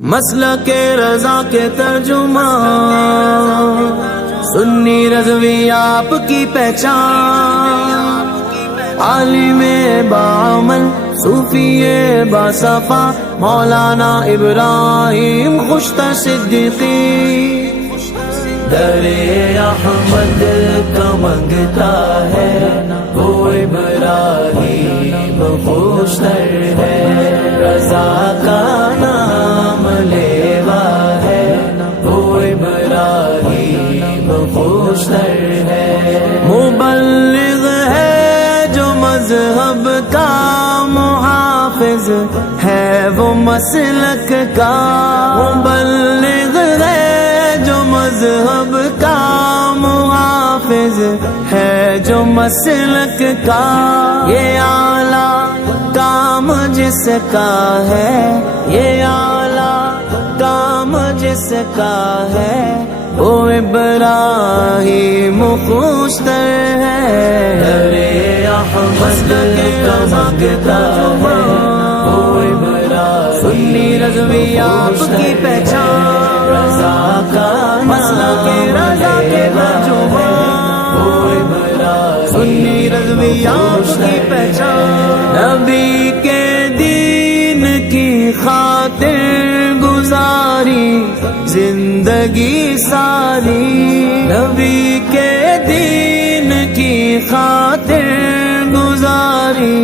مسلک رضا کے ترجمان، سنی رضوی آپ کی پہچان، عالم بعمل صوفی باصفا مولانا ابراہیم خوشتر صدیقی، در احمد کا منگتا ہے وہ ابراہیم خوشتر ہے، رضا کا نام لیوا ہے وہ ابراہیم خوشتر ہے، مبلغ ہے جو مذہب کا، محافظ ہے وہ مسلک کا، مبلغ ہے جو مذہب کا، محافظ ہے جو مسلک کا، یہ اعلیٰ کام جس کا ہے، یہ اعلیٰ کام جس کا ہے وہ ابراہیم خوشتر ہے، در احمد کا منگتا ہے وہ ابراہیم، سنی رضوی آپ کی پہچان، رضا کا مسلک رضا کے ترجمان، وہ ابراہیم، سنی رضوی آپ کی پہچان، نبی کے دین کی خاطر گزاری زندگی ساری، نبی کے دین کی خاطر گزاری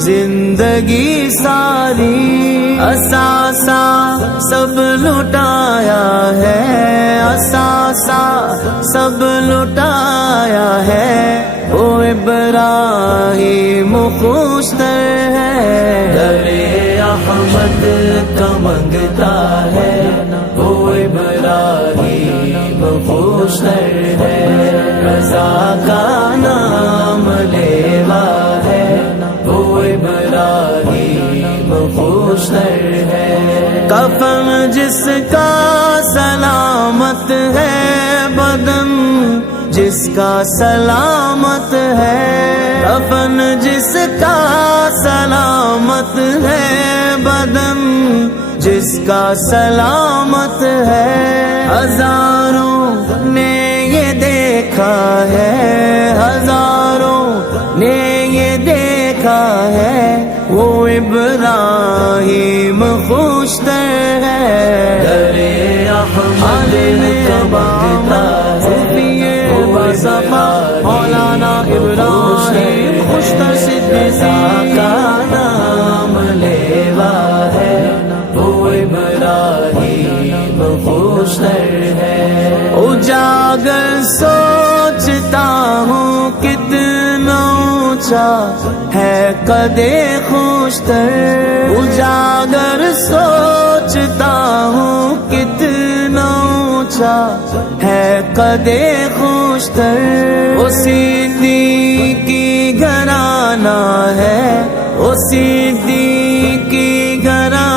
زندگی ساری، اثاثہ سب لٹایا ہے، اثاثہ سب لٹایا ہے وہ ابراہیم خوشتر ہے، در احمد کا منگتا ہے وہ ابراہیم خوشتر ہے، رضا کا نام لیوا ہے وہ ابراہیم خوشتر ہے، کفن جس کا سلامت ہے بدن جس کا سلامت ہے، کفن جس کا سلامت ہے بدن جس کا سلامت ہے، ہزاروں نے یہ دیکھا ہے، ہزاروں نے یہ دیکھا ہے وہ ابراہیم خوشتر ہے، در احمد کا منگتا ہے وہ باصفا مولانا ابراہیم خوشتر صدیقی، کا نام لیوا ہے وہ ابراہیم خوشتر ہے، اجاگر سوچتا ہوں کتنا اونچا ہے قد خوشتر، اجاگر سوچتا ہوں کتنا اونچا ہے قد خوشتر، وہ صدیقی گھرانہ ہے، وہ صدیقی گھرانہ